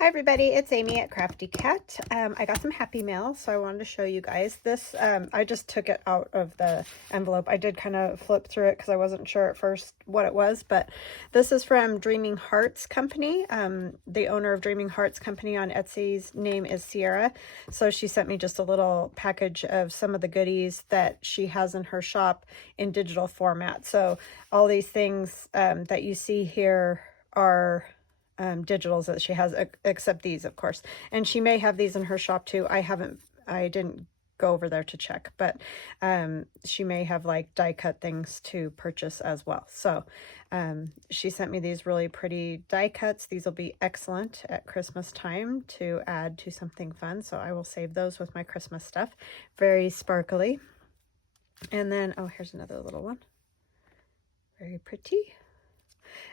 Hi everybody, it's Amy at Crafty Cat. I got some Happy Mail, so I wanted to show you guys this. I just took it out of the envelope. I did kind of flip through it because I wasn't sure at first what it was, but this is from Dreaming Hearts Company. The owner of Dreaming Hearts Company on Etsy's name is Ciera, so she sent me just a little package of some of the goodies that she has in her shop in digital format. So all these things that you see here are digitals that she has, except these, of course. And she may have these in her shop too. I didn't go over there to check, but she may have like die cut things to purchase as well. So she sent me these really pretty die cuts. These will be excellent at Christmas time to add to something fun. So I will save those with my Christmas stuff. Very sparkly. And then, oh, here's another little one. Very pretty.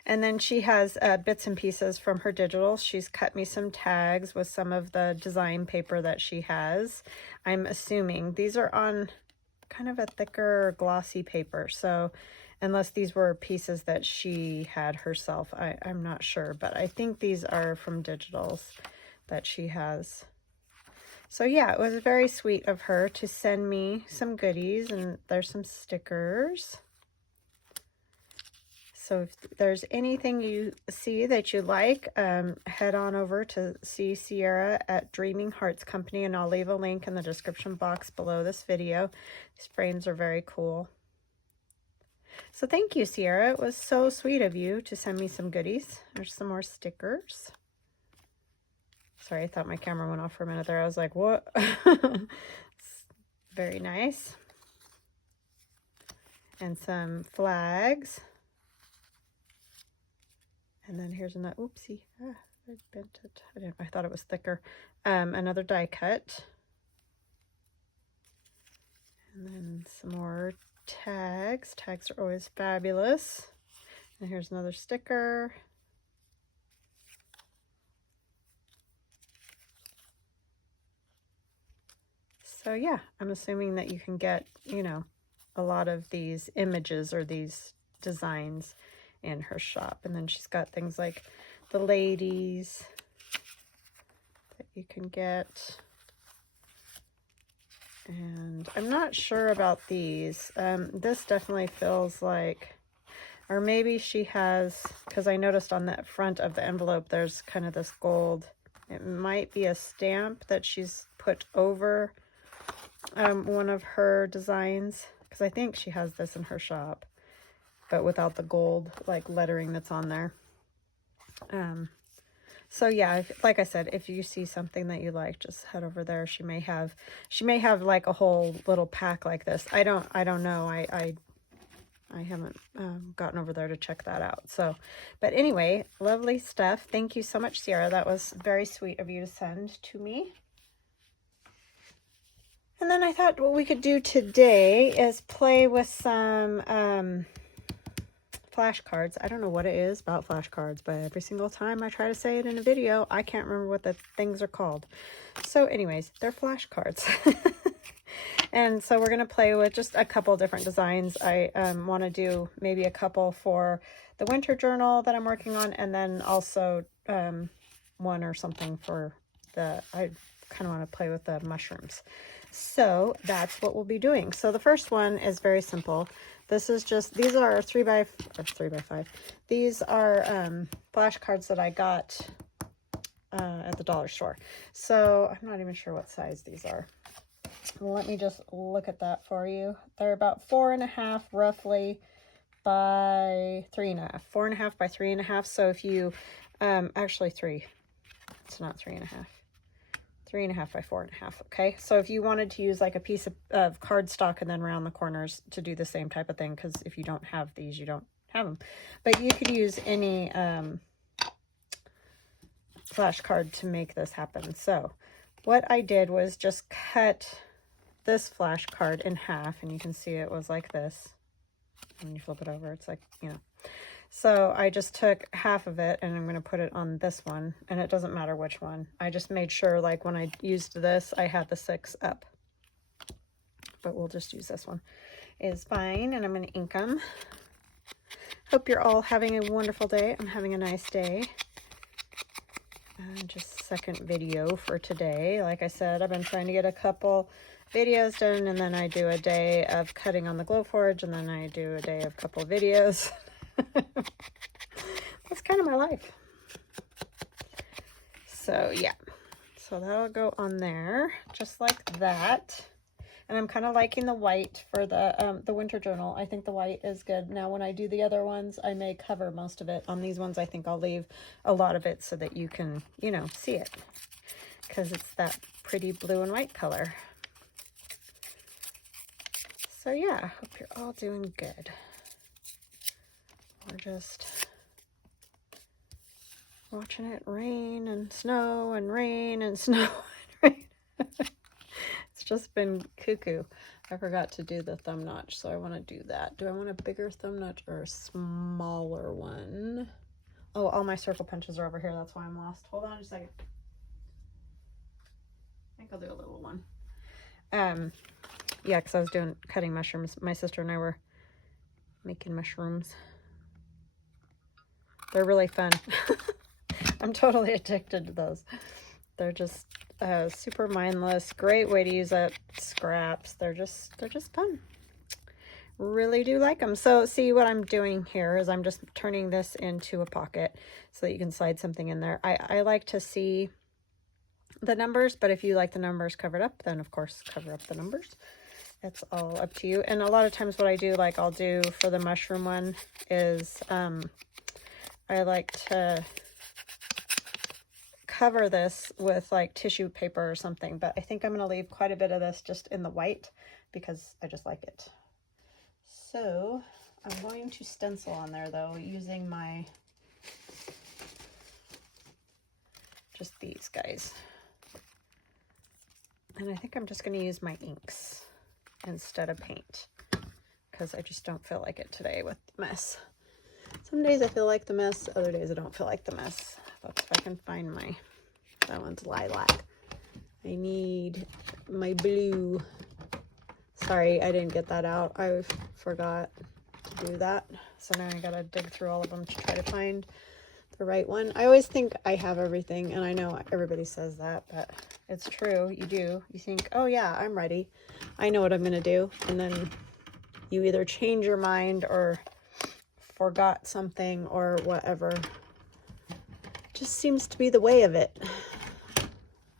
And then she has bits and pieces from her digitals. She's cut me some tags with some of the design paper that she has. I'm assuming these are on kind of a thicker glossy paper. So unless these were pieces that she had herself, I'm not sure. But I think these are from digitals that she has. So yeah, it was very sweet of her to send me some goodies. And there's some stickers. So if there's anything you see that you like, head on over to see Ciera at Dreaming Hearts Company, and I'll leave a link in the description box below this video. These frames are very cool. So thank you, Ciera. It was so sweet of you to send me some goodies. There's some more stickers. Sorry, I thought my camera went off for a minute there. I was like, what? Very nice. And some flags. And then here's another, oopsie, I bent it. I thought it was thicker. Another die cut. And then some more tags. Tags are always fabulous. And here's another sticker. So yeah, I'm assuming that you can get, you know, a lot of these images or these designs in her shop. And then she's got things like the ladies that you can get. And I'm not sure about these. This definitely feels like, or maybe she has, because I noticed on that front of the envelope there's kind of this gold. It might be a stamp that she's put over one of her designs, because I think she has this in her shop, but without the gold like lettering that's on there. So yeah, like I said, if you see something that you like, just head over there. She may have like a whole little pack like this. I don't know. I haven't gotten over there to check that out. So, but anyway, lovely stuff. Thank you so much, Ciera. That was very sweet of you to send to me. And then I thought what we could do today is play with some flashcards. I don't know what it is about flashcards, but every single time I try to say it in a video, I can't remember what the things are called. So anyways, they're flashcards. And so we're going to play with just a couple different designs. I want to do maybe a couple for the winter journal that I'm working on, and then also one or something for I kind of want to play with the mushrooms. So that's what we'll be doing. So the first one is very simple. This is just, these are 3 by 5. These are flashcards that I got at the dollar store. So I'm not even sure what size these are. Let me just look at that for you. They're about 4.5 roughly by 3.5. 4.5 by 3.5. So if you, actually 3, it's not 3.5. 3.5 by 4.5. Okay, so if you wanted to use like a piece of cardstock and then round the corners to do the same type of thing, because if you don't have these, you don't have them. But you could use any flashcard to make this happen. So what I did was just cut this flashcard in half, and you can see it was like this. When you flip it over, it's like, you know. So I just took half of it and I'm going to put it on this one, and it doesn't matter which one. I just made sure like when I used this, I had the 6 up, but we'll just use this one. Is fine. And I'm going to ink them. Hope you're all having a wonderful day. I'm having a nice day. just second video for today. Like I said, I've been trying to get a couple videos done, and then I do a day of cutting on the Glowforge, and then I do a day of couple videos. That's kind of my life. So yeah, so that'll go on there just like that. And I'm kind of liking the white for the winter journal. I think the white is good. Now when I do the other ones, I may cover most of it. On these ones, I think I'll leave a lot of it so that you can, you know, see it, because it's that pretty blue and white color. So yeah, I hope you're all doing good. We're just watching it rain and snow and rain and snow and rain. It's just been cuckoo. I forgot to do the thumb notch, so I want to do that. Do I want a bigger thumb notch or a smaller one? Oh, all my circle punches are over here. That's why I'm lost. Hold on a second. I think I'll do a little one. Yeah, because I was cutting mushrooms. My sister and I were making mushrooms. They're really fun. I'm totally addicted to those. They're just super mindless. Great way to use up scraps. They're just fun. Really do like them. So see, what I'm doing here is I'm just turning this into a pocket so that you can slide something in there. I like to see the numbers, but if you like the numbers covered up, then of course cover up the numbers. It's all up to you. And a lot of times what I do, like I'll do for the mushroom one, is I like to cover this with like tissue paper or something, but I think I'm going to leave quite a bit of this just in the white because I just like it. So I'm going to stencil on there though, using my, just these guys. And I think I'm just going to use my inks instead of paint because I just don't feel like it today with the mess. Some days I feel like the mess, other days I don't feel like the mess. That's if I can find my, that one's lilac. I need my blue. Sorry, I didn't get that out. I forgot to do that. So now I gotta dig through all of them to try to find the right one. I always think I have everything, and I know everybody says that, but it's true. You do. You think, oh yeah, I'm ready. I know what I'm gonna do. And then you either change your mind or forgot something or whatever. Just seems to be the way of it. I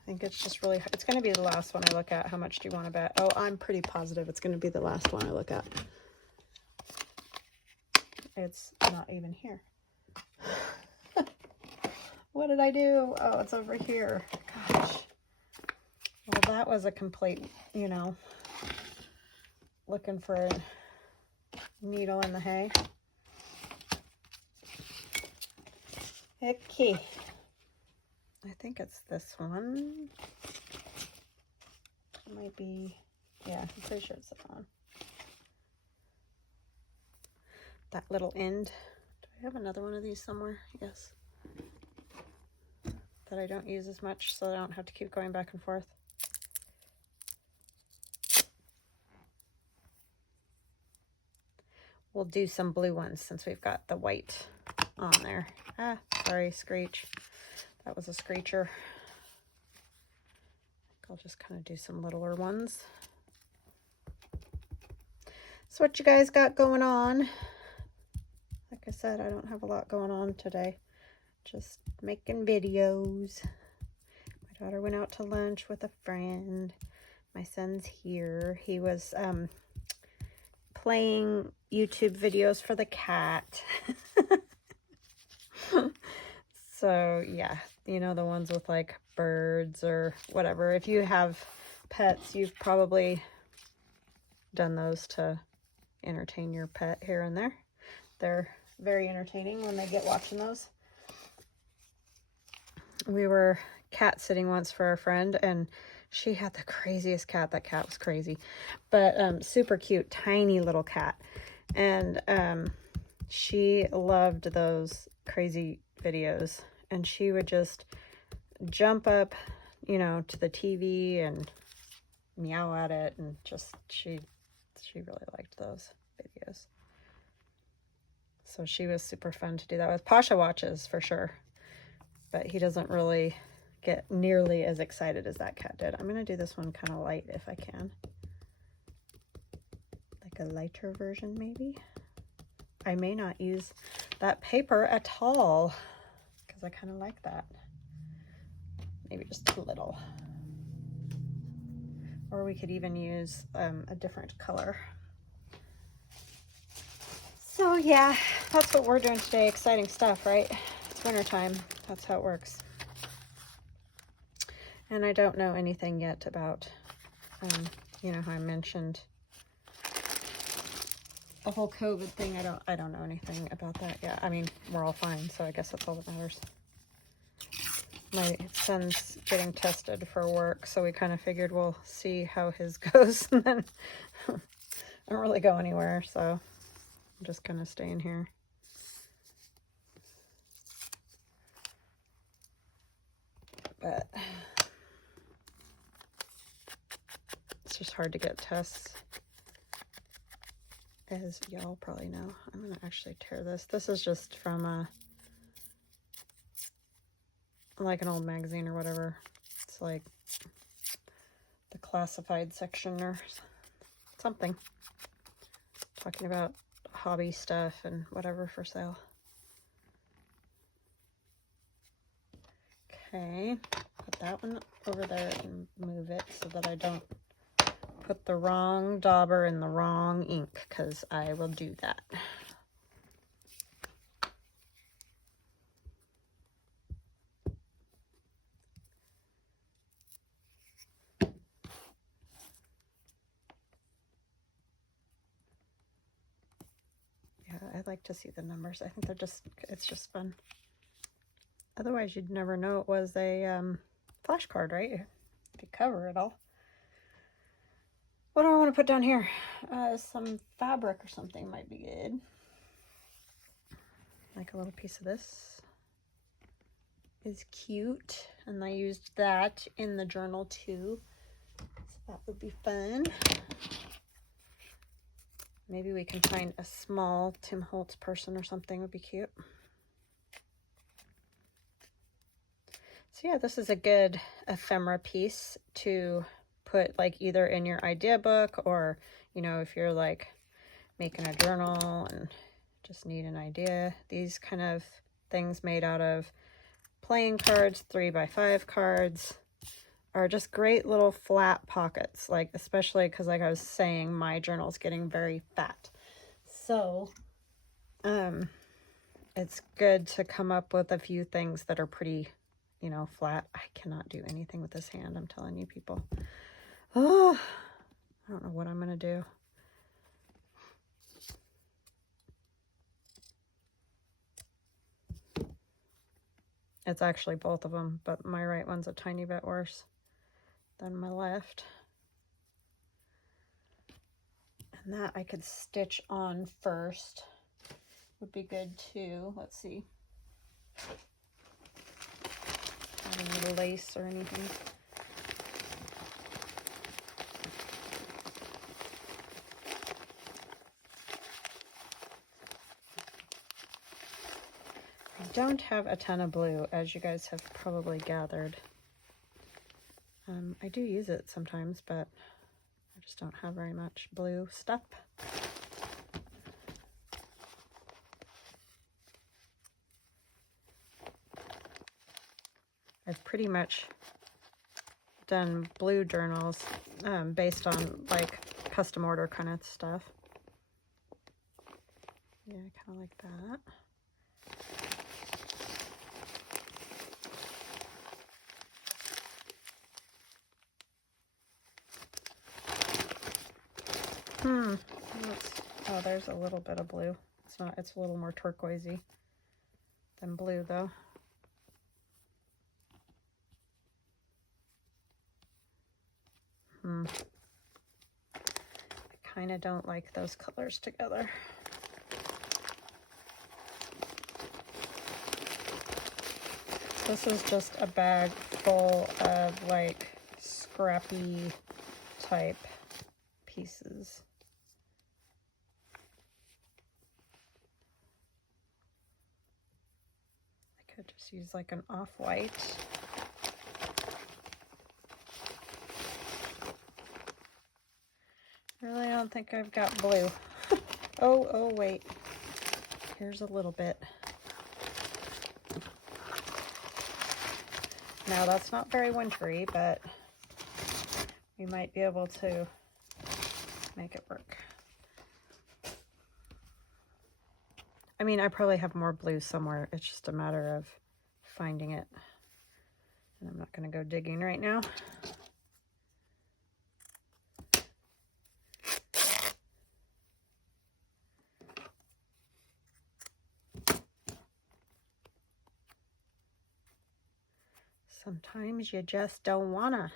think it's just really, it's going to be the last one I look at. How much do you want to bet? Oh, I'm pretty positive it's going to be the last one I look at. It's not even here. What did I do? Oh, it's over here. Gosh. Well, that was a complete, you know, looking for a needle in the hay. Okay. I think it's this one. It might be, yeah, I'm pretty sure it's that one. That little end. Do I have another one of these somewhere? Yes. That I don't use as much, so I don't have to keep going back and forth. We'll do some blue ones since we've got the white on there. Ah, sorry, screech. That was a screecher. I'll just kind of do some littler ones. So what you guys got going on? Like I said, I don't have a lot going on today. Just making videos. My daughter went out to lunch with a friend. My son's here. He was playing YouTube videos for the cat. So yeah, you know, the ones with like birds or whatever. If you have pets, you've probably done those to entertain your pet here and there. They're very entertaining when they get watching those. We were cat sitting once for a friend, and she had the craziest cat. That cat was crazy, but super cute, tiny little cat. And she loved those crazy videos, and she would just jump up, you know, to the TV and meow at it, and just she really liked those videos. So she was super fun to do that with. Pasha watches for sure. but he doesn't really get nearly as excited as that cat did. I'm going to do this one kind of light if I can. Like a lighter version maybe. I may not use that paper at all because I kind of like that. Maybe just a little. Or we could even use a different color. So yeah, that's what we're doing today. Exciting stuff, right? It's wintertime. That's how it works. And I don't know anything yet about, you know, how I mentioned the whole COVID thing. I don't know anything about that yet. I mean, we're all fine, so I guess that's all that matters. My son's getting tested for work, so we kind of figured we'll see how his goes, and then I don't really go anywhere, so I'm just gonna stay in here. But it's just hard to get tests, as y'all probably know. I'm gonna actually tear this. This is just from like an old magazine or whatever. It's like the classified section or something, talking about hobby stuff and whatever for sale. Okay, put that one over there and move it so that I don't put the wrong dauber in the wrong ink, because I will do that. Yeah, I like to see the numbers. I think they're just, it's just fun. Otherwise, you'd never know it was a flashcard, right? If you cover it all. What do I want to put down here? Some fabric or something might be good. Like a little piece of this is cute. And I used that in the journal too. So that would be fun. Maybe we can find a small Tim Holtz person or something would be cute. So yeah, this is a good ephemera piece to put like either in your idea book, or, you know, if you're like making a journal and just need an idea. These kind of things made out of playing cards, 3x5 cards, are just great little flat pockets, like especially because, like I was saying, my journal's getting very fat. So it's good to come up with a few things that are pretty, you know, flat. I cannot do anything with this hand, I'm telling you people. Oh, I don't know what I'm going to do. It's actually both of them, but my right one's a tiny bit worse than my left. And that I could stitch on first. Would be good too. Let's see. I don't need a lace or anything. I don't have a ton of blue, as you guys have probably gathered. I do use it sometimes, but I just don't have very much blue stuff. I've pretty much done blue journals based on like custom order kind of stuff. Yeah, I kind of like that. Oh, there's a little bit of blue. It's not, it's a little more turquoisey than blue though. I kind of don't like those colors together. This is just a bag full of like scrappy type pieces. I could just just use like an off-white. Really don't think I've got blue. Oh, wait. Here's a little bit. Now, that's not very wintry, but we might be able to make it work. I mean, I probably have more blue somewhere. It's just a matter of finding it. And I'm not going to go digging right now. Sometimes you just don't want to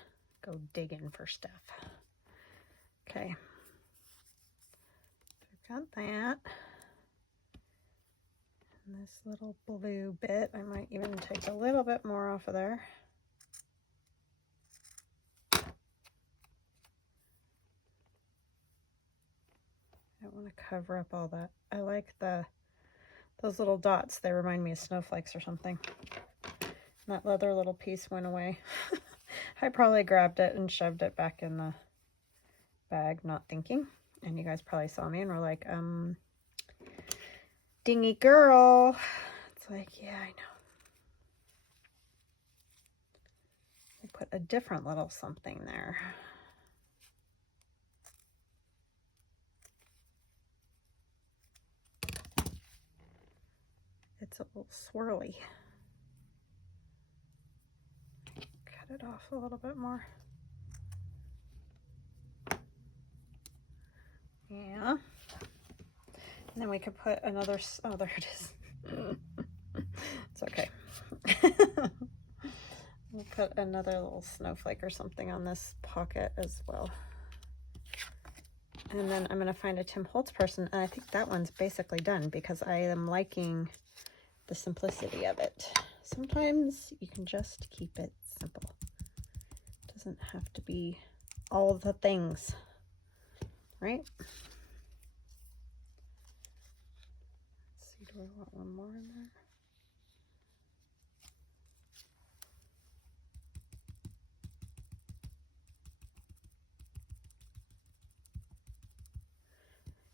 go digging for stuff. Okay. I've got that. And this little blue bit, I might even take a little bit more off of there. I don't want to cover up all that. I like those little dots. They remind me of snowflakes or something. That leather little piece went away. I probably grabbed it and shoved it back in the bag, not thinking. And you guys probably saw me and were like, dingy girl. It's like, yeah, I know. I put a different little something there. It's a little swirly. Cut it off a little bit more. Yeah. And then we could put another, oh, there it is. It's okay. We'll put another little snowflake or something on this pocket as well. And then I'm going to find a Tim Holtz person, and I think that one's basically done because I am liking the simplicity of it. Sometimes you can just keep it simple. It doesn't have to be all the things, right? Let's see, do I want one more in there?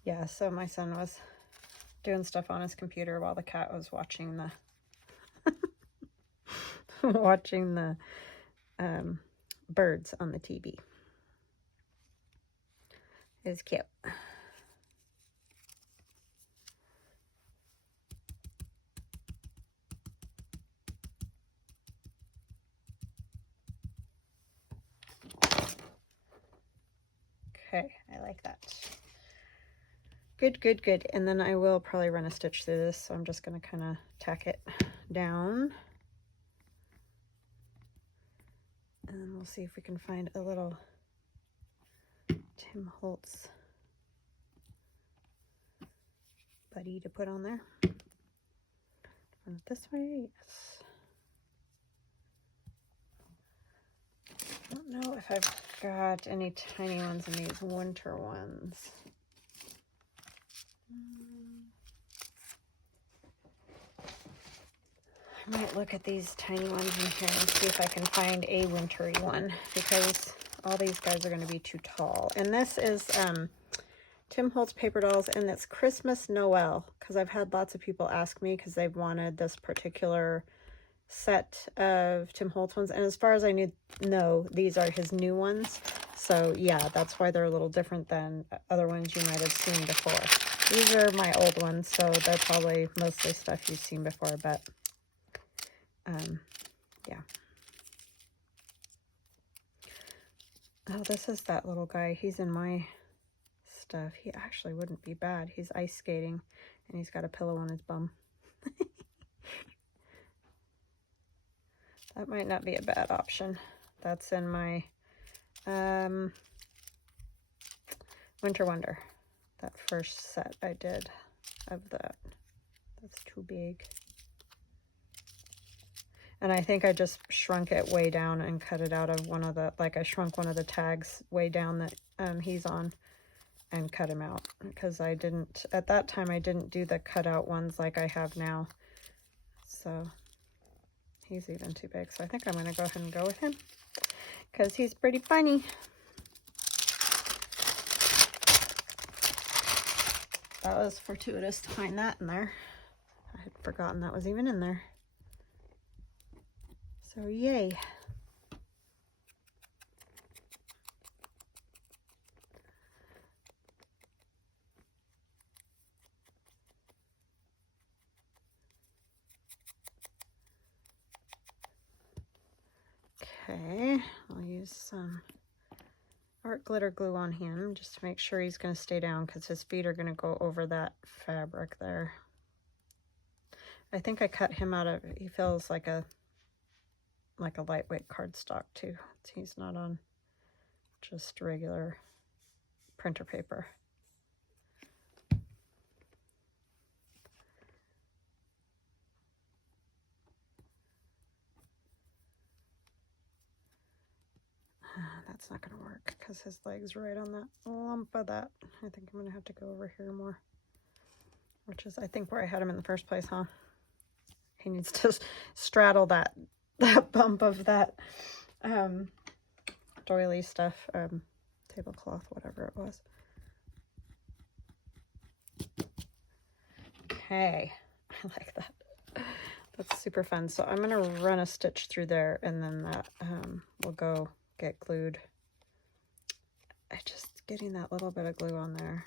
Yeah, so my son was doing stuff on his computer while the cat was watching the watching the birds on the TV. It was cute. Okay, I like that. Good, good, good. And then I will probably run a stitch through this, so I'm just going to kind of tack it down. And then we'll see if we can find a little Tim Holtz buddy to put on there. Run it this way, yes. I don't know if I've got any tiny ones in these winter ones. I might look at these tiny ones in here and see if I can find a wintry one, because all these guys are going to be too tall. And this is Tim Holtz Paper Dolls, and it's Christmas Noel, because I've had lots of people ask me because they've wanted this particular set of Tim Holtz ones. And as far as I know, these are his new ones. So yeah, that's why they're a little different than other ones you might have seen before. These are my old ones, so they're probably mostly stuff you've seen before, but yeah. Oh, this is that little guy. He's in my stuff. He actually wouldn't be bad. He's ice skating, and he's got a pillow on his bum. That might not be a bad option. That's in my Winter Wonder. That first set I did of that. That's too big. And I think I just shrunk it way down and cut it out of one of the, like I shrunk one of the tags way down that he's on and cut him out. Because I didn't, at that time I didn't do the cutout ones like I have now. So, He's even too big, so I think I'm going to go ahead and go with him because he's pretty funny. That was fortuitous to find that in there. I had forgotten that was even in there. So yay. Okay, I'll use some art glitter glue on him just to make sure he's going to stay down because his feet are going to go over that fabric there. I think I cut him out of, he feels like a lightweight cardstock too. He's not on just regular printer paper. That's not going to work because his leg's right on that lump of that. I think I'm going to have to go over here more, which is, I think, where I had him in the first place, huh? He needs to straddle that bump of that doily stuff, tablecloth, whatever it was. Okay, I like that. That's super fun. So I'm going to run a stitch through there, and then that will go get glued. I just getting that little bit of glue on there.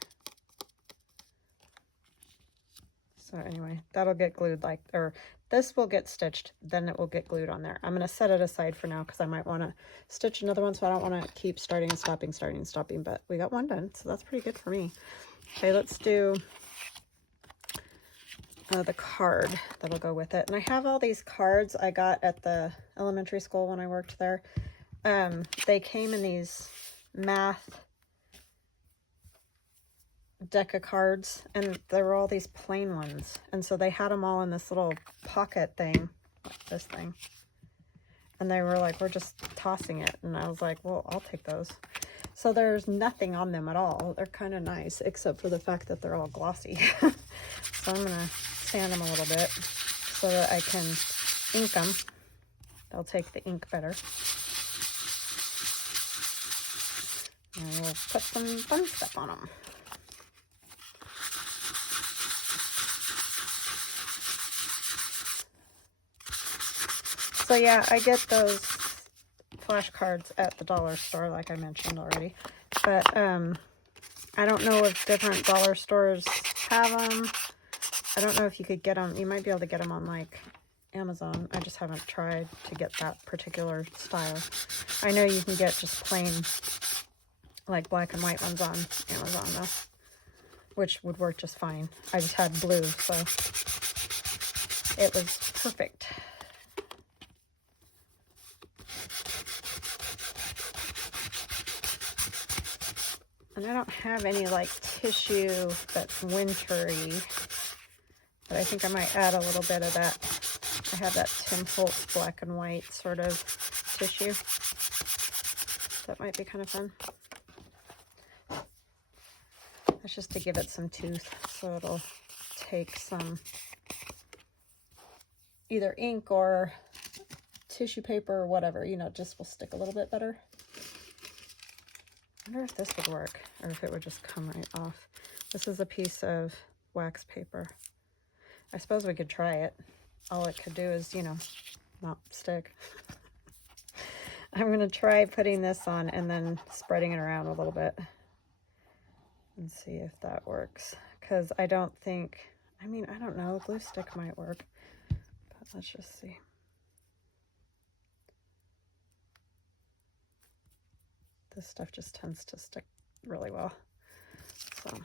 So anyway, that'll get glued or this will get stitched, then it will get glued on there. I'm going to set it aside for now because I might want to stitch another one, so I don't want to keep starting and stopping, but we got one done, so that's pretty good for me. Okay, let's do the card that'll go with it. And I have all these cards I got at the elementary school when I worked there. They came in these math deck of cards, and there were all these plain ones, and so they had them all in this little pocket thing, like this thing, and they were like, we're just tossing it, and I was like, well, I'll take those. So there's nothing on them at all. They're kind of nice, except for the fact that they're all glossy. So I'm gonna sand them a little bit so that I can ink them. They'll take the ink better. And we'll put some fun stuff on them. So yeah, I get those flashcards at the dollar store, like I mentioned already. But I don't know if different dollar stores have them. I don't know if you could get them. You might be able to get them on like Amazon. I just haven't tried to get that particular style. I know you can get just plain like black and white ones on Amazon though, which would work just fine. I just had blue, so it was perfect. And I don't have any like tissue that's wintry, but I think I might add a little bit of that. I have that Tim Holtz black and white sort of tissue. That might be kind of fun. That's just to give it some tooth, so it'll take some either ink or tissue paper or whatever, you know, just will stick a little bit better. I wonder if this would work, or if it would just come right off. This is a piece of wax paper. I suppose we could try it. All it could do is, you know, not stick. I'm going to try putting this on and then spreading it around a little bit and see if that works. Because I don't think, I mean, I don't know, glue stick might work, but let's just see. This stuff just tends to stick really well. So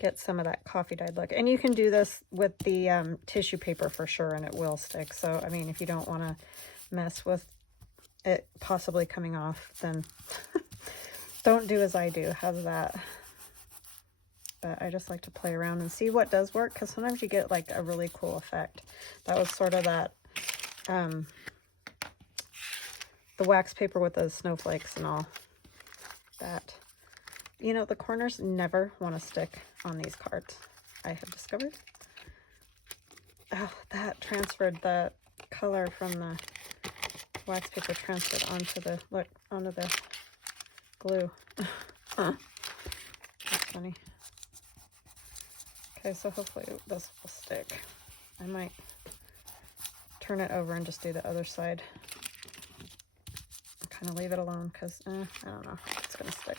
get some of that coffee dyed look. And you can do this with the tissue paper for sure, and it will stick. So, I mean, if you don't want to mess with it possibly coming off, then don't do as I do. How's that? But I just like to play around and see what does work, because sometimes you get like a really cool effect. That was sort of that the wax paper with the snowflakes and all that. You know, the corners never want to stick on these cards, I have discovered. Oh, that transferred the color from the wax paper transferred onto the, look, onto the glue. Huh. That's funny. Okay, so hopefully this will stick. I might turn it over and just do the other side. Kind of leave it alone because I don't know if it's gonna stick.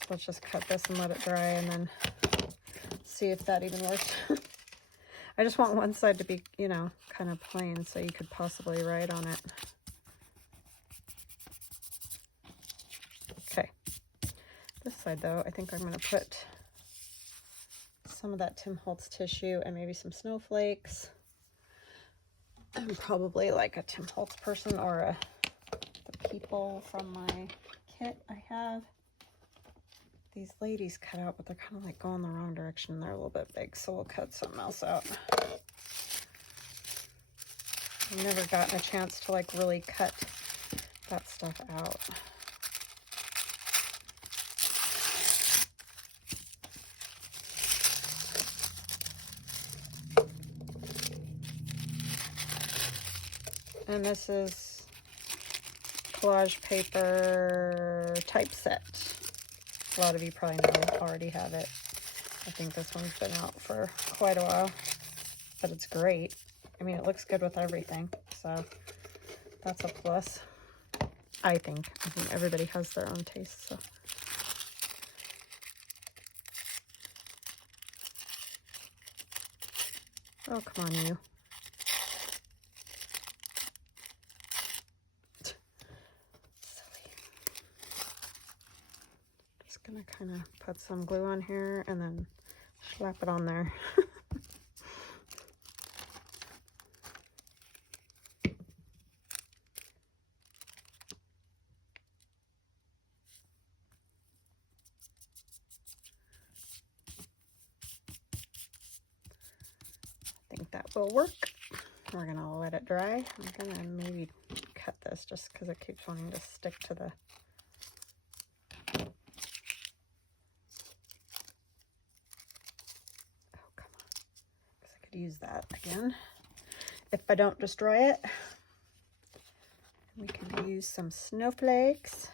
So let's just cut this and let it dry and then see if that even works. I just want one side to be, you know, kind of plain so you could possibly write on it. Okay. This side though, I think I'm gonna put some of that Tim Holtz tissue and maybe some snowflakes. I'm probably like a Tim Holtz person or the people from my kit I have. These ladies cut out, but they're kind of like going the wrong direction. They're a little bit big, so we'll cut something else out. I've never gotten a chance to like really cut that stuff out. And this is collage paper typeset. A lot of you probably know already have it. I think this one's been out for quite a while, but it's great. I mean, it looks good with everything, so that's a plus, I think. I mean, everybody has their own taste, so. Oh, come on, you. Gonna kind of put some glue on here and then slap it on there. I think that will work. We're gonna let it dry. I'm gonna maybe cut this just because it keeps wanting to stick to the use that again if I don't destroy it. We can use some snowflakes.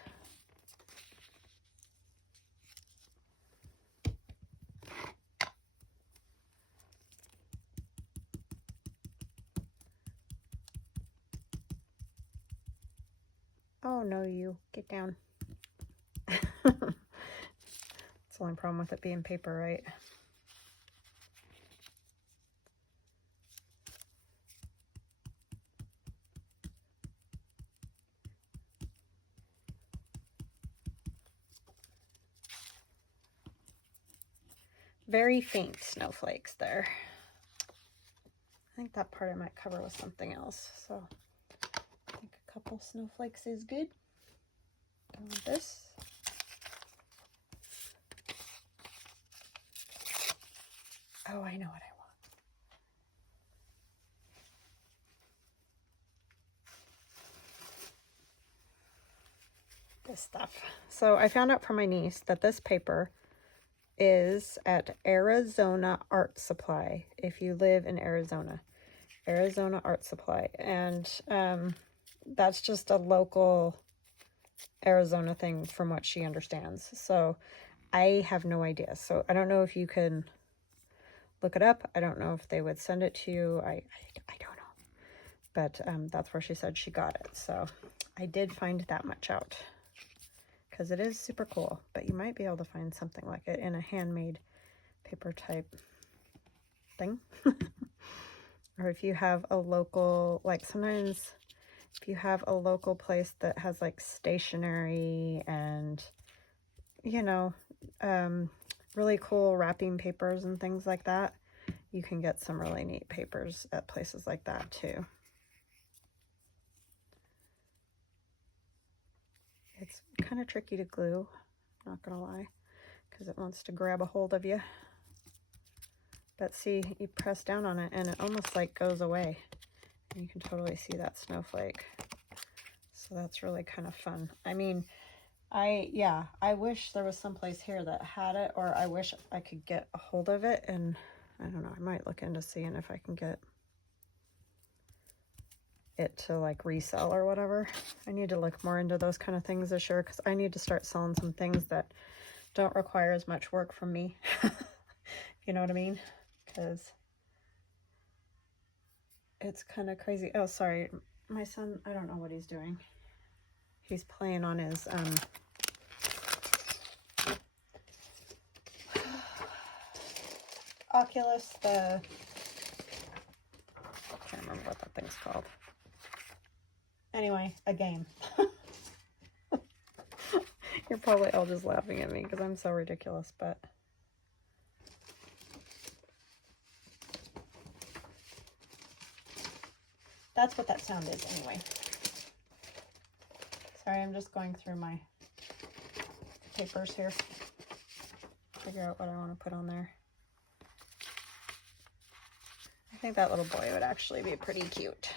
Oh no, you get down. That's the only problem with it being paper, right? Very faint snowflakes there. I think that part I might cover with something else. So I think a couple snowflakes is good. Go with this. Oh, I know what I want. This stuff. So I found out from my niece that this paper is at Arizona Art Supply if you live in Arizona. Arizona Art Supply. And that's just a local Arizona thing from what she understands. So I have no idea. So I don't know if you can look it up. I don't know if they would send it to you. I don't know. But that's where she said she got it. So I did find that much out. Because it is super cool, but you might be able to find something like it in a handmade paper type thing. Or if you have a local, like sometimes if you have a local place that has like stationery and, you know, really cool wrapping papers and things like that, you can get some really neat papers at places like that too. It's kind of tricky to glue, not gonna lie, because it wants to grab a hold of you. But see, you press down on it and it almost like goes away. And you can totally see that snowflake. So that's really kind of fun. I mean, I wish there was some place here that had it, or I wish I could get a hold of it. And I don't know, I might look into seeing if I can get it to like resell or whatever. I need to look more into those kind of things this year, because I need to start selling some things that don't require as much work from me. You know what I mean? Because it's kind of crazy. Oh, sorry. My son, I don't know what he's doing. He's playing on his Oculus, I can't remember what that thing's called. Anyway, a game. You're probably all just laughing at me because I'm so ridiculous, but that's what that sound is anyway. Sorry, I'm just going through my papers here. Figure out what I want to put on there. I think that little boy would actually be pretty cute.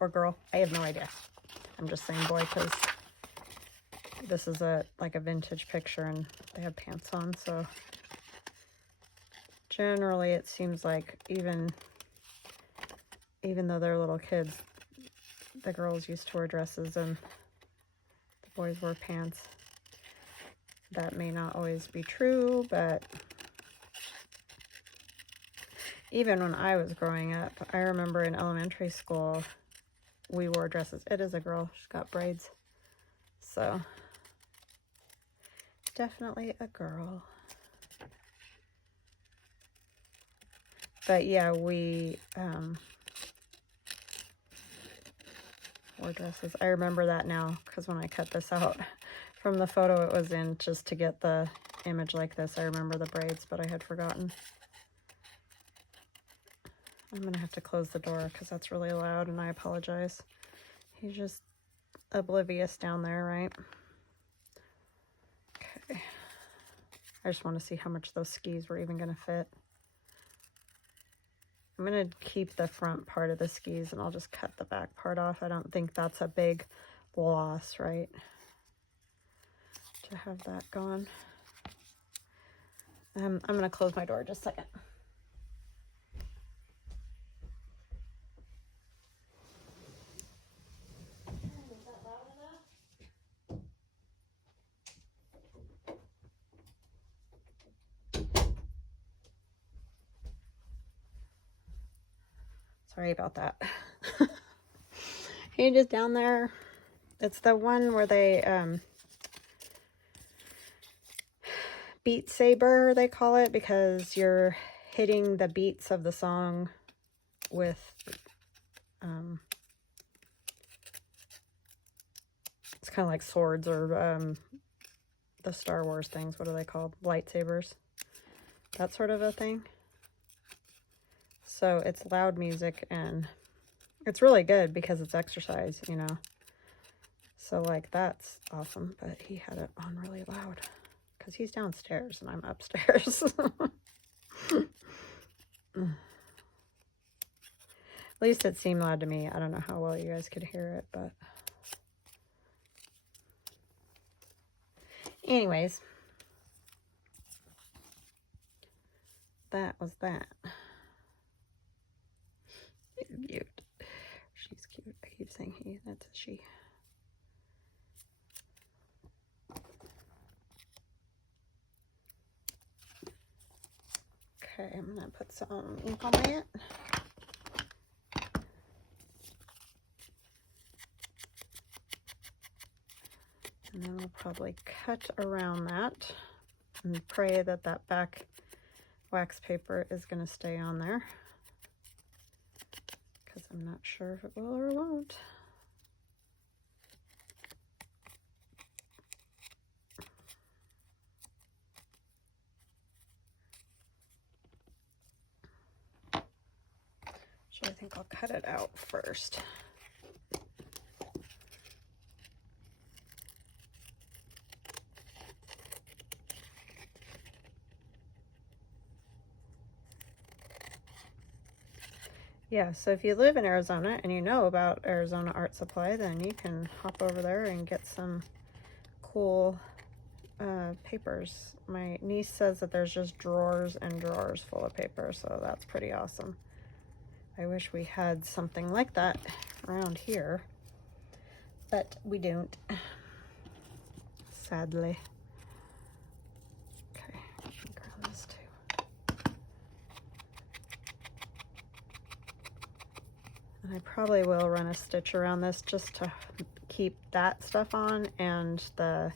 Or girl. I have no idea. I'm just saying boy because this is like a vintage picture and they have pants on, so generally it seems like even though they're little kids, the girls used to wear dresses and the boys wear pants. That may not always be true, but even when I was growing up, I remember in elementary school, we wore dresses. It is a girl. She's got braids. So, definitely a girl. But yeah, we wore dresses. I remember that now, because when I cut this out from the photo it was in, just to get the image like this, I remember the braids, but I had forgotten. I'm going to have to close the door because that's really loud, and I apologize. He's just oblivious down there, right? Okay. I just want to see how much those skis were even going to fit. I'm going to keep the front part of the skis, and I'll just cut the back part off. I don't think that's a big loss, right? To have that gone. I'm going to close my door just a second. Sorry about that. He just down there. It's the one where they beat saber, they call it, because you're hitting the beats of the song with it's kind of like swords or the Star Wars things. What are they called? Lightsabers. That sort of a thing. So it's loud music, and it's really good because it's exercise, you know. So like that's awesome, but he had it on really loud because he's downstairs and I'm upstairs. At least it seemed loud to me. I don't know how well you guys could hear it, but anyways, that was that. Cute. She's cute. I keep saying he. That's a she. Okay, I'm gonna put some ink on it. And then we'll probably cut around that and pray that that back wax paper is going to stay on there, because I'm not sure if it will or won't. So I think I'll cut it out first. Yeah, so if you live in Arizona and you know about Arizona Art Supply, then you can hop over there and get some cool papers. My niece says that there's just drawers and drawers full of paper, so that's pretty awesome. I wish we had something like that around here, but we don't, sadly. Okay, I think around this too. And I probably will run a stitch around this just to keep that stuff on and the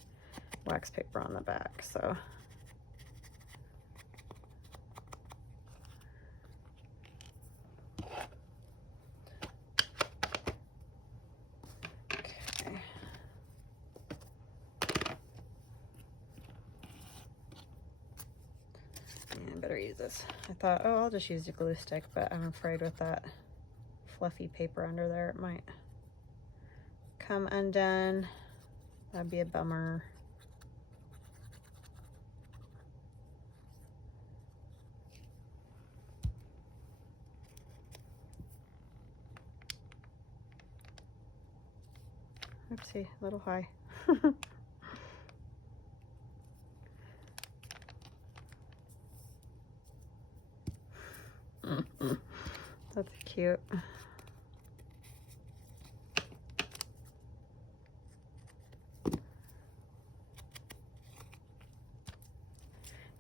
wax paper on the back, so. Use this. I thought, oh, I'll just use a glue stick, but I'm afraid with that fluffy paper under there, it might come undone. That'd be a bummer. Oopsie, a little high. That's cute.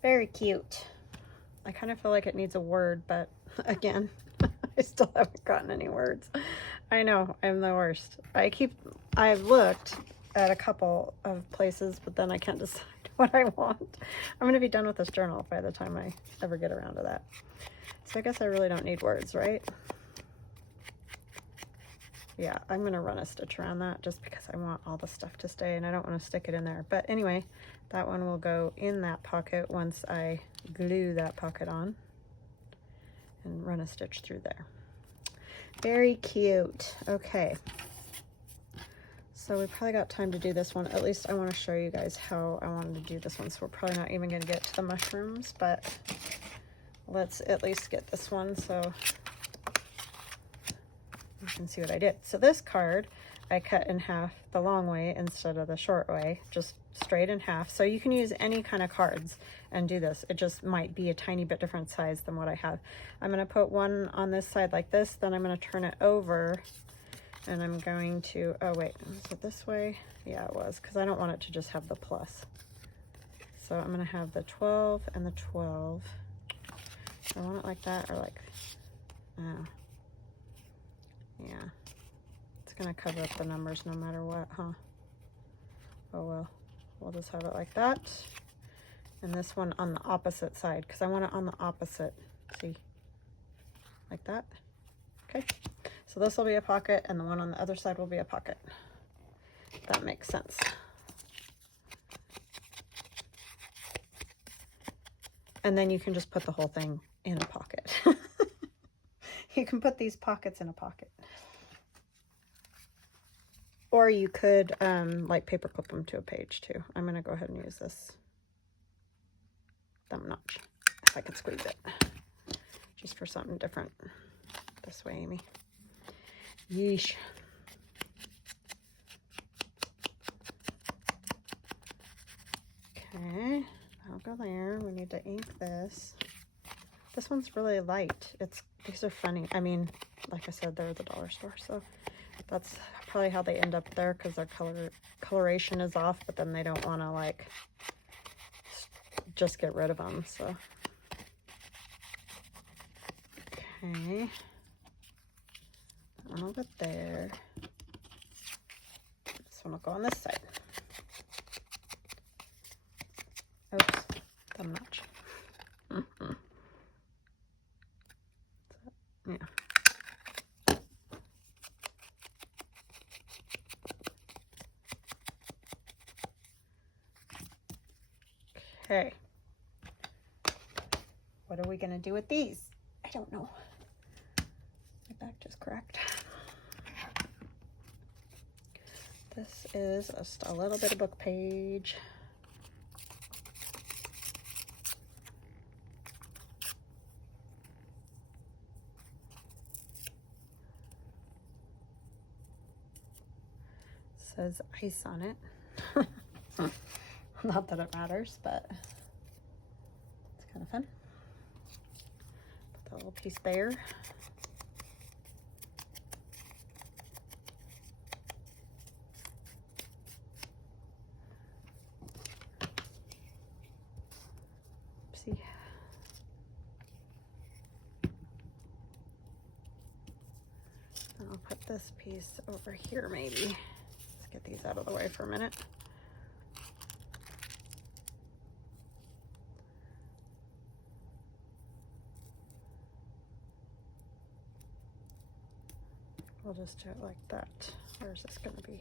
Very cute. I kind of feel like it needs a word, but again, I still haven't gotten any words. I know, I'm the worst. I've looked at a couple of places, but then I can't decide what I want. I'm going to be done with this journal by the time I ever get around to that. So I guess I really don't need words, right? Yeah, I'm going to run a stitch around that just because I want all the stuff to stay and I don't want to stick it in there. But anyway, that one will go in that pocket once I glue that pocket on and run a stitch through there. Very cute. Okay. So we probably got time to do this one. At least I want to show you guys how I wanted to do this one. So we're probably not even going to get to the mushrooms, but let's at least get this one so you can see what I did. So this card I cut in half the long way instead of the short way, just straight in half. So you can use any kind of cards and do this. It just might be a tiny bit different size than what I have. I'm going to put one on this side like this, then I'm going to turn it over and I'm going to, oh wait, was it this way? Yeah, it was, because I don't want it to just have the plus. So I'm going to have the 12 and the 12. I want it like that or like, oh. Yeah, it's gonna cover up the numbers no matter what, huh? Oh well, we'll just have it like that. And this one on the opposite side, because I want it on the opposite, see? Like that. Okay, so this will be a pocket and the one on the other side will be a pocket. That makes sense. And then you can just put the whole thing in a pocket. You can put these pockets in a pocket. Or you could like paper clip them to a page too. I'm going to go ahead and use this thumb notch if I can squeeze it. Just for something different. This way, Amy. Yeesh. Okay, I'll go there. We need to ink this. This one's really light. These are funny. I mean, like I said, they're at the dollar store, so that's probably how they end up there, because their coloration is off, but then they don't want to like just get rid of them. So okay, one over there. This one will go on this side. Oops, thumb notch. Yeah. Okay. What are we going to do with these? I don't know. My back just cracked. This is just a little bit of book page. Says ice on it. Not that it matters, but it's kind of fun. Put that little piece there. this piece over here maybe. Let's get these out of the way for a minute. We'll just do it like that. Where is this going to be?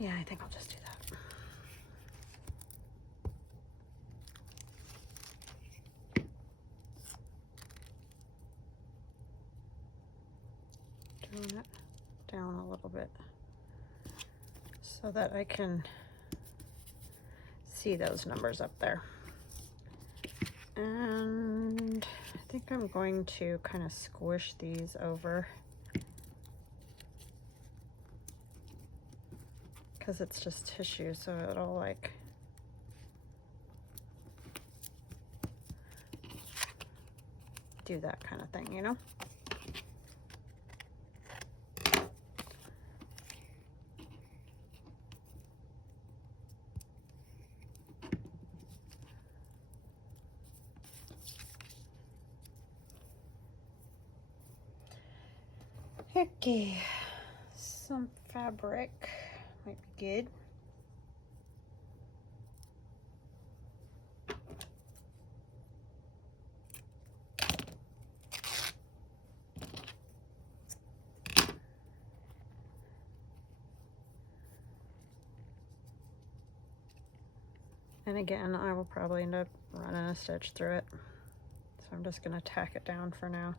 Yeah, I think I'll just do that. Drawing it down a little bit so that I can see those numbers up there. And I think I'm going to kind of squish these over because it's just tissue, so it'll like do that kind of thing, you know? Okay, some fabric might be good. And again, I will probably end up running a stitch through it. So I'm just going to tack it down for now.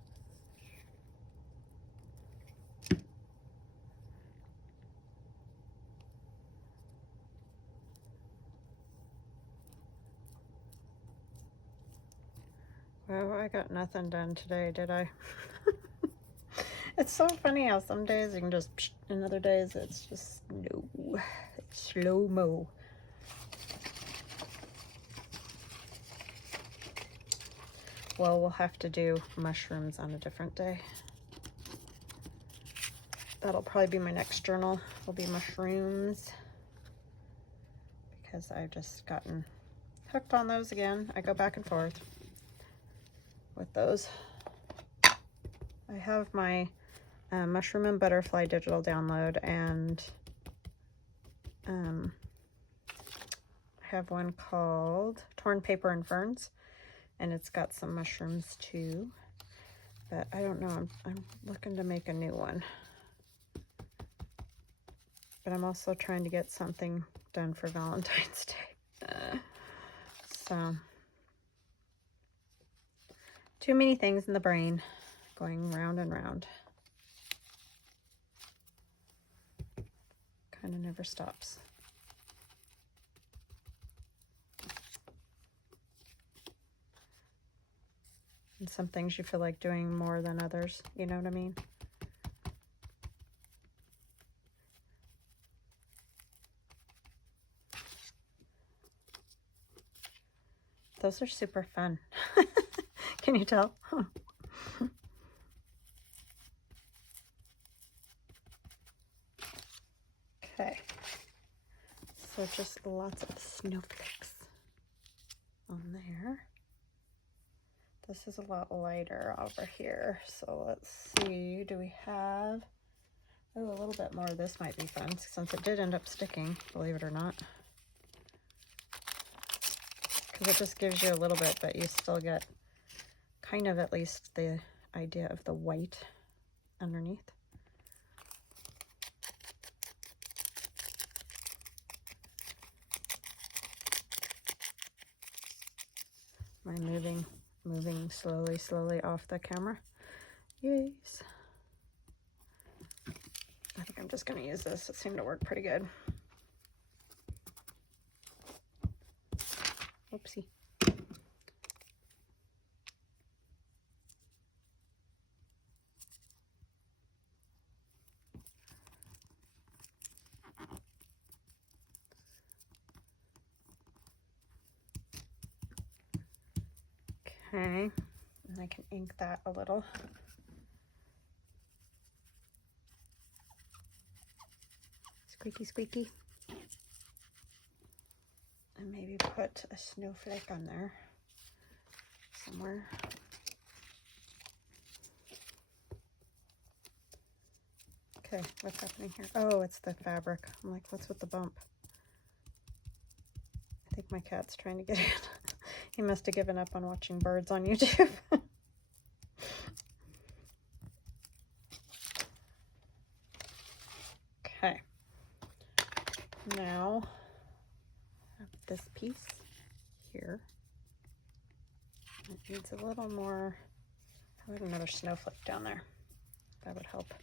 Well, I got nothing done today, did I? It's so funny how some days you can just, and other days it's just no, it's slow-mo. Well, we'll have to do mushrooms on a different day. That'll probably be my next journal, will be mushrooms. Because I've just gotten hooked on those again. I go back and forth with those. I have my mushroom and butterfly digital download, and I have one called Torn Paper and Ferns, and it's got some mushrooms too, but I don't know, I'm looking to make a new one, but I'm also trying to get something done for Valentine's Day. So too many things in the brain going round and round. Kind of never stops. And some things you feel like doing more than others, you know what I mean? Those are super fun. Can you tell? Okay. So just lots of snowflakes on there. This is a lot lighter over here. So let's see, do we have, oh, a little bit more of this might be fun since it did end up sticking, believe it or not. Because it just gives you a little bit, but you still get kind of at least the idea of the white underneath. Am I moving slowly off the camera? Yes. I think I'm just going to use this. It seemed to work pretty good. Oopsie. Okay, and I can ink that a little. Squeaky, squeaky. And maybe put a snowflake on there somewhere. Okay, what's happening here? Oh, it's the fabric. I'm like, what's with the bump? I think my cat's trying to get in. He must have given up on watching birds on YouTube. Okay. Now, I have this piece here. It needs a little more. I would another snowflake down there. That would help.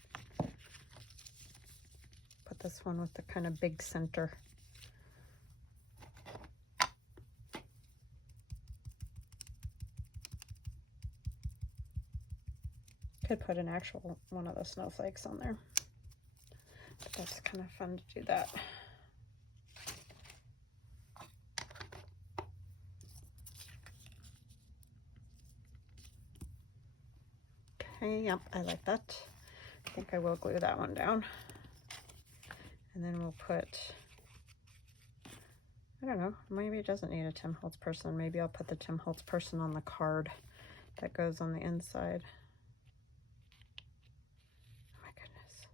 Put this one with the kind of big center. Could put an actual one of the snowflakes on there. But that's kind of fun to do that. Okay, yep, I like that. I think I will glue that one down. And then we'll put, I don't know, maybe it doesn't need a Tim Holtz person. Maybe I'll put the Tim Holtz person on the card that goes on the inside. Oh my goodness.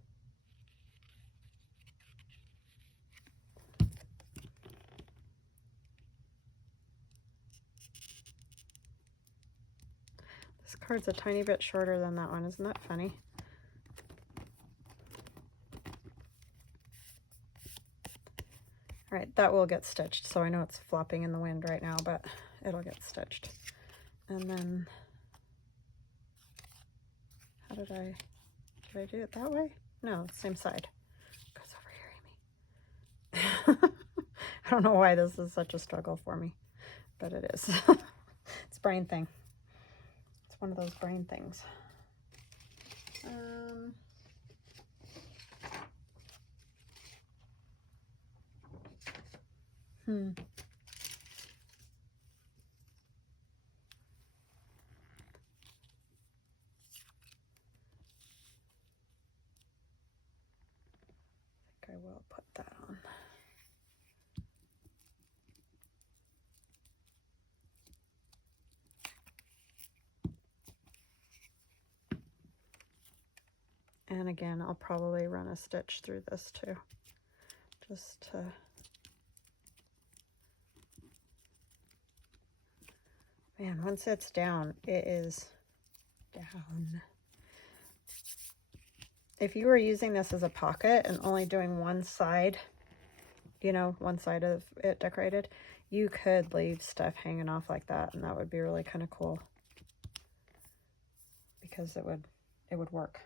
This card's a tiny bit shorter than that one. Isn't that funny? All right, that will get stitched. So I know it's flopping in the wind right now, but it'll get stitched. And then, how did I do it that way? No, same side. It goes over here, Amy. I don't know why this is such a struggle for me, but it is. It's a brain thing. It's one of those brain things. I think I will put that on. And again, I'll probably run a stitch through this too, just to, man, once it's down, it is down. If you were using this as a pocket and only doing one side, you know, one side of it decorated, you could leave stuff hanging off like that, and that would be really kind of cool because it would work.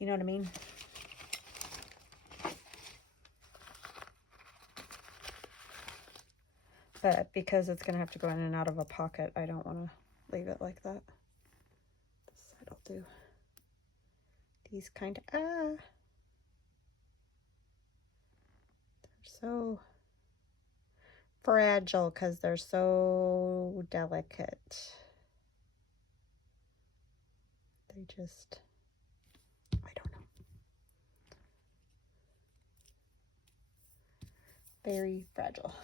You know what I mean? But because it's going to have to go in and out of a pocket, I don't want to leave it like that. This side I'll do. These kind of, they're so fragile because they're so delicate. They just, I don't know. Very fragile.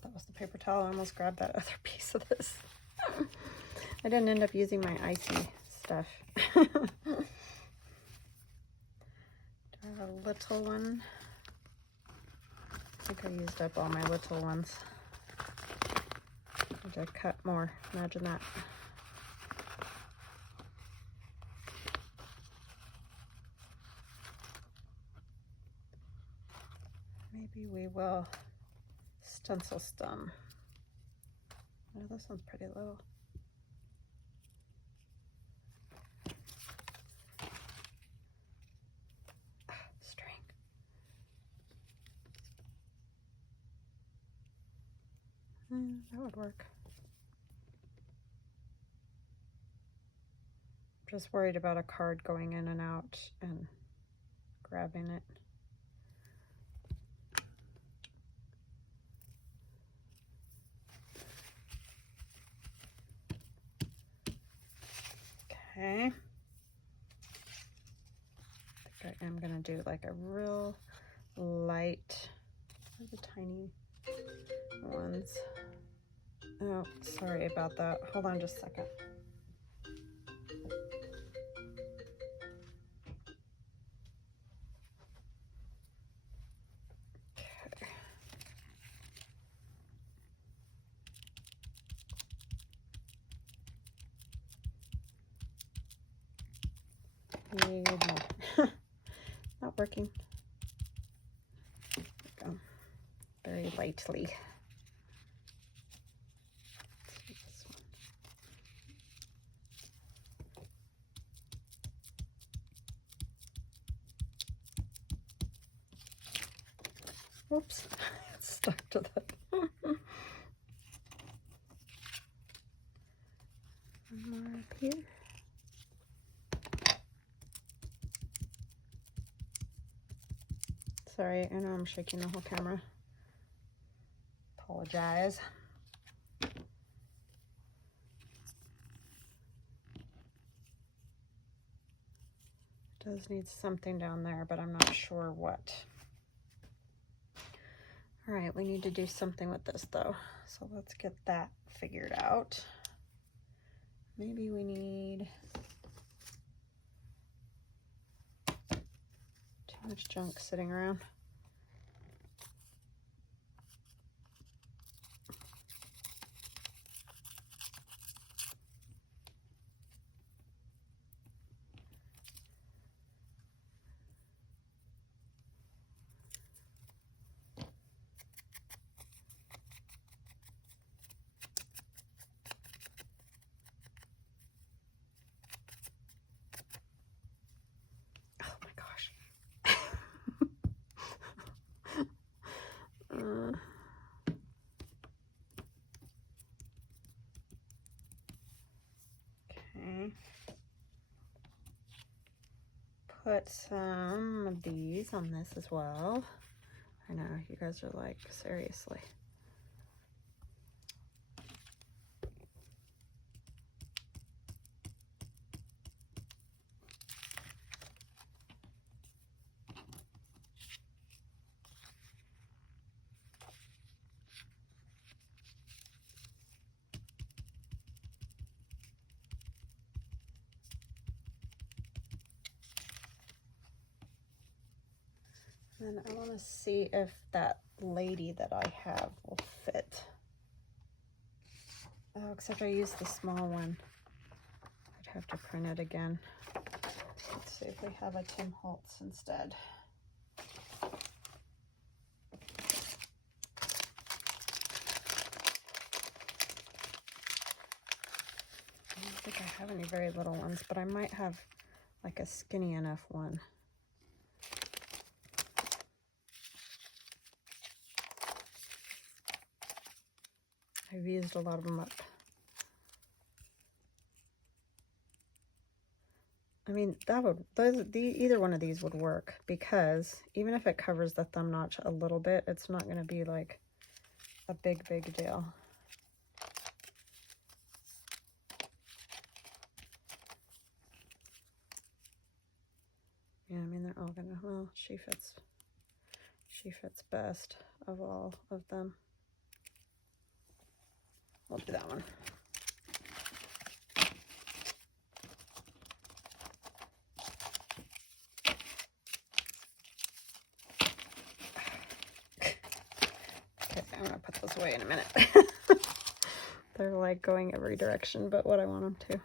That was the paper towel. I almost grabbed that other piece of this. I didn't end up using my icy stuff. Do I have a little one? I think I used up all my little ones. I need to cut more. Imagine that. Maybe we will stencil stem. Oh, this one's pretty little. String. That would work. Just worried about a card going in and out and grabbing it. Okay. I think I am gonna do like a real light, the tiny ones. Oh, sorry about that. Hold on just a second. Need more. Not working. There we go. Very lightly. Whoops, it's stuck to that. One more up here. Sorry, I know I'm shaking the whole camera. Apologize. It does need something down there, but I'm not sure what. All right, we need to do something with this though. So let's get that figured out. Maybe we need too much junk sitting around. Okay. Put some of these on this as well. I know, you guys are like, seriously. And I want to see if that lady that I have will fit. Oh, except I used the small one. I'd have to print it again. Let's see if we have a Tim Holtz instead. I don't think I have any very little ones, but I might have like a skinny enough one. I've used a lot of them up. I mean, that would, either one of these would work, because even if it covers the thumb notch a little bit, it's not going to be like a big deal. Yeah, I mean, they're all gonna, well, she fits best of all of them. We'll do that one. Okay, I'm gonna put those away in a minute. They're like going every direction but what I want them to.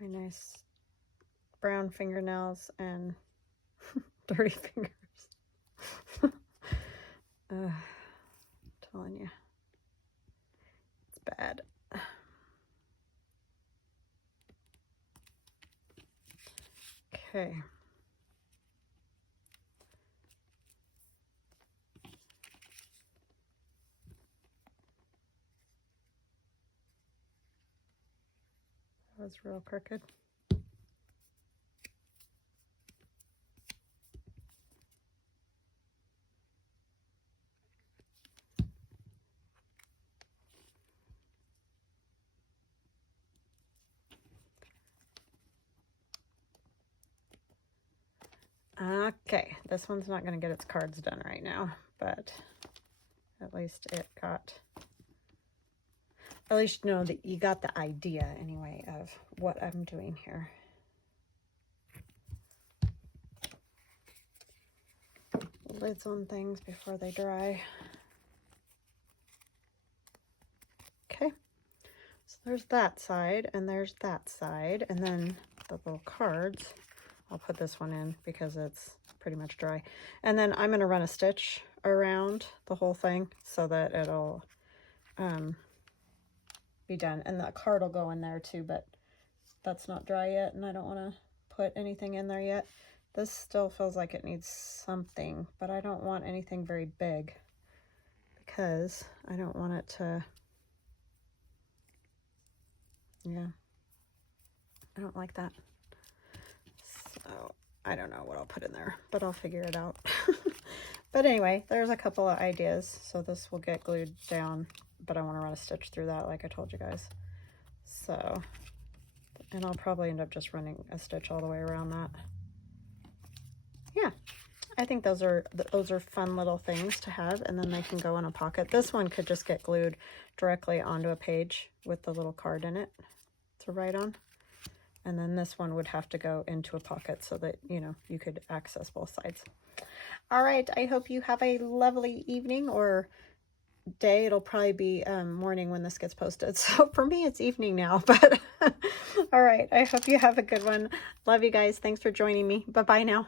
my nice brown fingernails and dirty fingers. Telling you, it's bad. Okay. That was real crooked. Okay, this one's not going to get its cards done right now, but at least it got, at least you know that you got the idea anyway of what I'm doing here. Lids on things before they dry. Okay, so there's that side and there's that side, and then the little cards. I'll put this one in because it's pretty much dry. And then I'm going to run a stitch around the whole thing so that it'll be done. And that card will go in there too, but that's not dry yet, and I don't want to put anything in there yet. This still feels like it needs something, but I don't want anything very big because I don't want it to, yeah, I don't like that. So I don't know what I'll put in there, but I'll figure it out. But anyway, there's a couple of ideas. So this will get glued down, but I want to run a stitch through that like I told you guys. So, and I'll probably end up just running a stitch all the way around that. Yeah, I think those are fun little things to have, and then they can go in a pocket. This one could just get glued directly onto a page with the little card in it to write on. And then this one would have to go into a pocket so that, you know, you could access both sides. All right, I hope you have a lovely evening or day. It'll probably be morning when this gets posted. So for me, it's evening now, but all right, I hope you have a good one. Love you guys. Thanks for joining me. Bye-bye now.